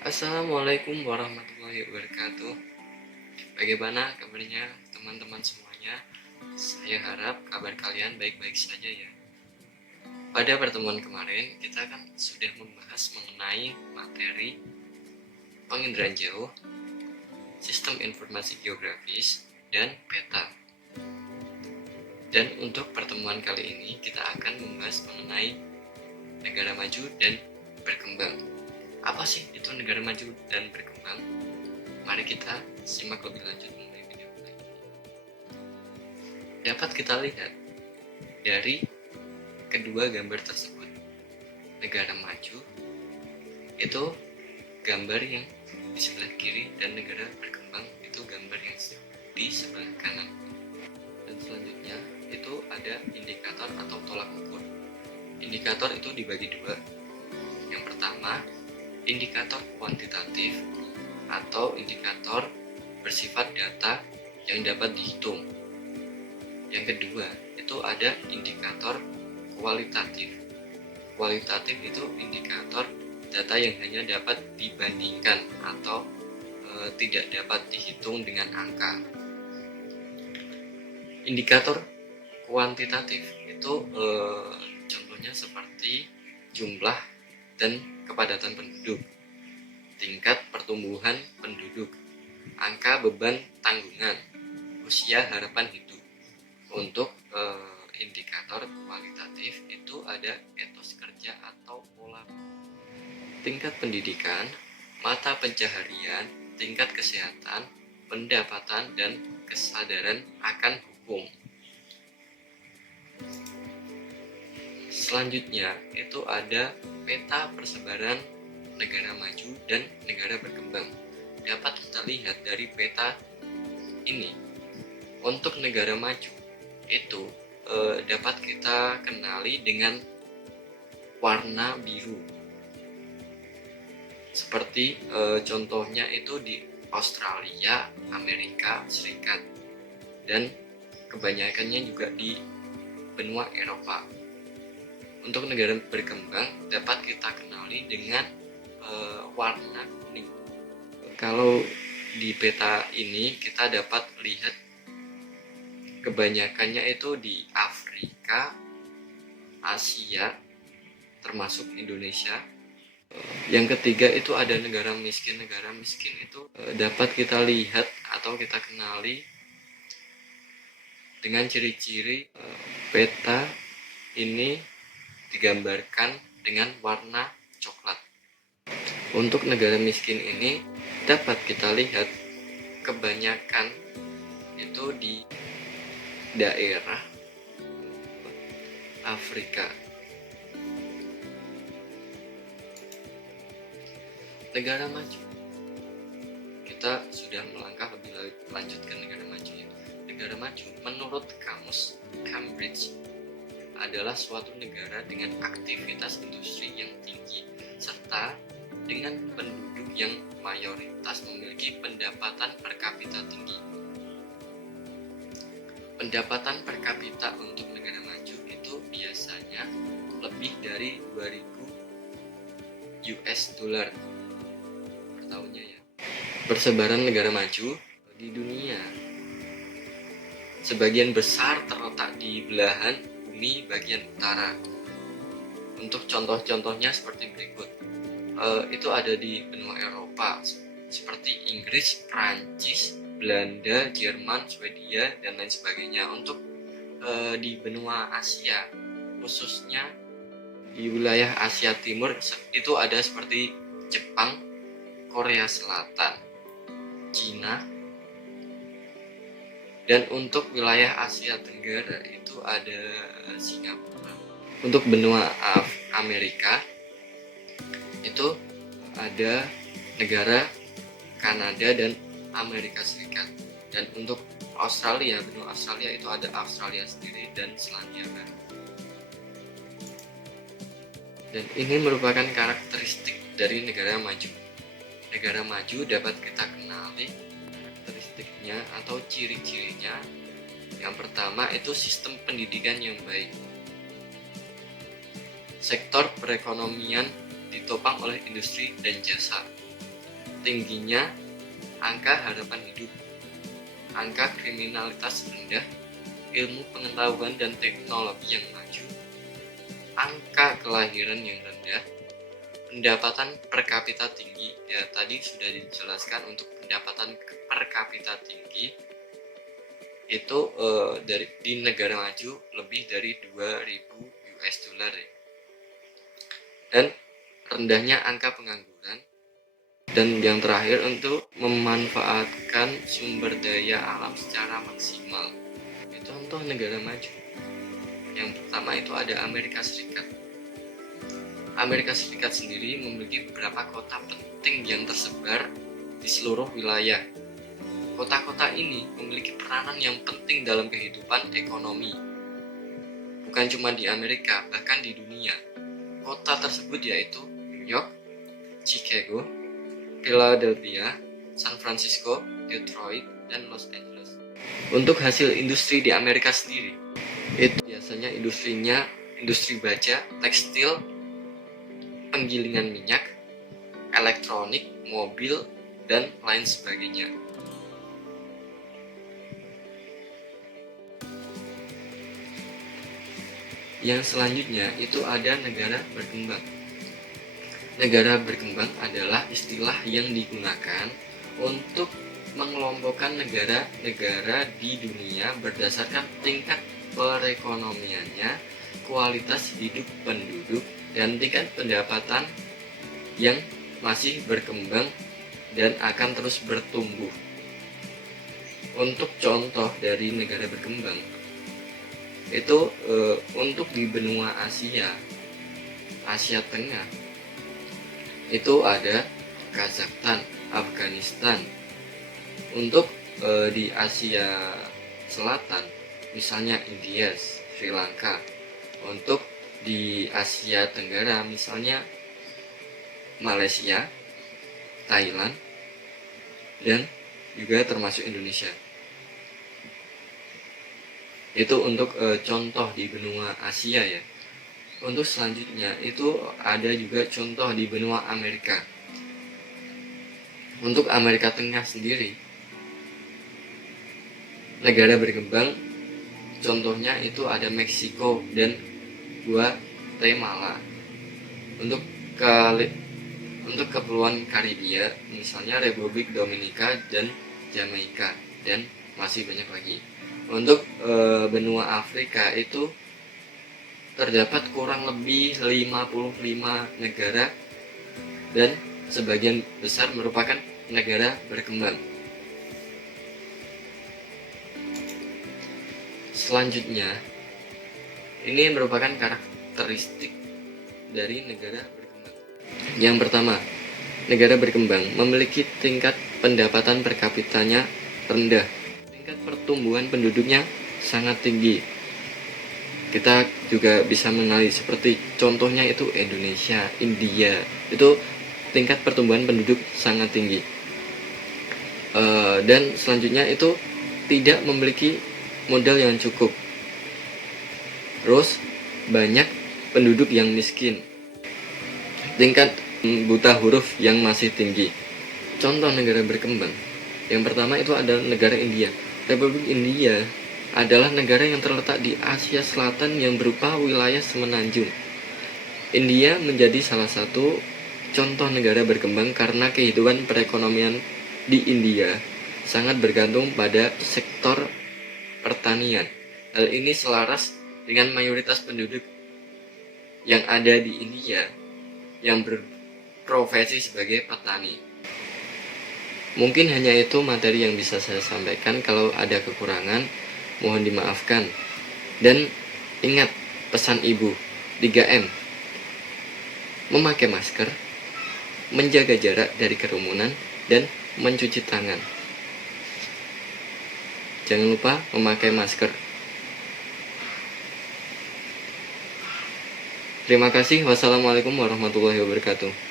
Assalamualaikum warahmatullahi wabarakatuh. Bagaimana kabarnya teman-teman semuanya? Saya harap kabar kalian baik-baik saja ya. Pada pertemuan kemarin kita kan sudah membahas mengenai materi penginderaan jauh, sistem informasi geografis, dan peta. Dan untuk pertemuan kali ini kita akan membahas mengenai negara maju dan berkembang. Apa sih itu negara maju dan berkembang? Mari kita simak lebih lanjut mengenai video ini. Dapat kita lihat dari kedua gambar tersebut. Negara maju itu gambar yang di sebelah kiri dan negara berkembang itu gambar yang di sebelah kanan. Dan selanjutnya itu ada indikator atau tolak ukur. Indikator itu dibagi dua. Yang pertama, indikator kuantitatif atau indikator bersifat data yang dapat dihitung. Yang kedua, itu ada indikator kualitatif. Kualitatif itu indikator data yang hanya dapat dibandingkan atau tidak dapat dihitung dengan angka. Indikator kuantitatif itu contohnya seperti jumlah dan kepadatan penduduk, tingkat pertumbuhan penduduk, angka beban tanggungan, usia harapan hidup. Untuk indikator kualitatif itu ada etos kerja atau pola, tingkat pendidikan, mata pencaharian, tingkat kesehatan, pendapatan, dan kesadaran akan hukum. Selanjutnya itu ada peta persebaran negara maju dan negara berkembang. Dapat kita lihat dari peta ini, untuk negara maju itu dapat kita kenali dengan warna biru. Seperti contohnya itu di Australia, Amerika Serikat, dan kebanyakannya juga di benua Eropa. Untuk negara berkembang dapat kita kenali dengan warna kuning. Kalau di peta ini kita dapat lihat kebanyakannya itu di Afrika, Asia, termasuk Indonesia. Yang ketiga itu ada negara miskin. Negara miskin itu dapat kita lihat atau kita kenali dengan ciri-ciri peta ini digambarkan dengan warna coklat. Untuk negara miskin ini dapat kita lihat kebanyakan itu di daerah Afrika. Negara maju, kita sudah melangkah lebih lanjut ke negara maju ya. Negara maju menurut kamus Cambridge adalah suatu negara dengan aktivitas industri yang tinggi serta dengan penduduk yang mayoritas memiliki pendapatan per kapita tinggi. Pendapatan per kapita untuk negara maju itu biasanya lebih dari 2.000 US dollar per tahunnya ya. Persebaran negara maju di dunia sebagian besar terletak di belahan bumi bagian utara. Untuk contoh-contohnya seperti berikut. Itu ada di benua Eropa seperti Inggris, Prancis, Belanda, Jerman, Swedia, dan lain sebagainya. Untuk di benua Asia, khususnya di wilayah Asia Timur, itu ada seperti Jepang, Korea Selatan, Cina, dan untuk wilayah Asia Tenggara itu ada Singapura. Untuk benua Amerika itu ada negara Kanada dan Amerika Serikat. Dan untuk Australia, benua Australia itu ada Australia sendiri dan Selandia Baru. Dan ini merupakan karakteristik dari negara maju. Negara maju dapat kita kenali karakteristiknya atau ciri-cirinya. Yang pertama itu sistem pendidikan yang baik. Sektor perekonomian ditopang oleh industri dan jasa. tingginya angka harapan hidup, angka kriminalitas rendah, ilmu pengetahuan dan teknologi yang maju, angka kelahiran yang rendah, pendapatan per kapita tinggi. Ya, tadi sudah dijelaskan untuk pendapatan per kapita tinggi itu di negara maju lebih dari 2.000 US dollar ya. Dan rendahnya angka pengangguran, dan yang terakhir untuk memanfaatkan sumber daya alam secara maksimal. Itu contoh negara maju. Yang pertama itu ada Amerika Serikat. Amerika Serikat sendiri memiliki beberapa kota penting yang tersebar di seluruh wilayah. Kota-kota ini memiliki peranan yang penting dalam kehidupan ekonomi. Bukan cuma di Amerika, bahkan di dunia. Kota tersebut yaitu New York, Chicago, Philadelphia, San Francisco, Detroit, dan Los Angeles. Untuk hasil industri di Amerika sendiri, itu biasanya industrinya industri baja, tekstil, penggilingan minyak, elektronik, mobil, dan lain sebagainya. Yang selanjutnya itu ada negara berkembang. Negara berkembang adalah istilah yang digunakan untuk mengelompokkan negara-negara di dunia berdasarkan tingkat perekonomiannya, kualitas hidup penduduk, dan tingkat pendapatan yang masih berkembang dan akan terus bertumbuh. Untuk contoh dari negara berkembang, itu untuk di benua Asia Tengah, itu ada Kazakhstan, Afghanistan. Untuk di Asia Selatan, misalnya India, Sri Lanka. Untuk di Asia Tenggara, misalnya Malaysia, Thailand, dan juga termasuk Indonesia. Itu untuk contoh di benua Asia ya. Untuk selanjutnya itu ada juga contoh di benua Amerika. Untuk Amerika Tengah sendiri, negara berkembang contohnya itu ada Meksiko dan Guatemala. Untuk Kepulauan Karibia, misalnya Republik Dominika dan Jamaika, dan masih banyak lagi. Untuk benua Afrika itu terdapat kurang lebih 55 negara, dan sebagian besar merupakan negara berkembang. Selanjutnya, ini merupakan karakteristik dari negara berkembang. Yang pertama, negara berkembang memiliki tingkat pendapatan per kapitanya rendah. Tingkat pertumbuhan penduduknya sangat tinggi. Kita juga bisa mengenali seperti contohnya itu Indonesia, India. Itu tingkat pertumbuhan penduduk sangat tinggi. Dan selanjutnya itu tidak memiliki modal yang cukup. Terus banyak penduduk yang miskin. Tingkat buta huruf yang masih tinggi. Contoh negara berkembang. Yang pertama itu ada negara India. Republik India adalah negara yang terletak di Asia Selatan yang berupa wilayah semenanjung. India menjadi salah satu contoh negara berkembang karena kehidupan perekonomian di India sangat bergantung pada sektor pertanian. Hal ini selaras dengan mayoritas penduduk yang ada di India yang berprofesi sebagai petani. Mungkin hanya itu materi yang bisa saya sampaikan. Kalau ada kekurangan, mohon dimaafkan. Dan ingat pesan ibu 3M: memakai masker, menjaga jarak dari kerumunan, dan mencuci tangan. Jangan lupa memakai masker. Terima kasih. Wassalamualaikum warahmatullahi wabarakatuh.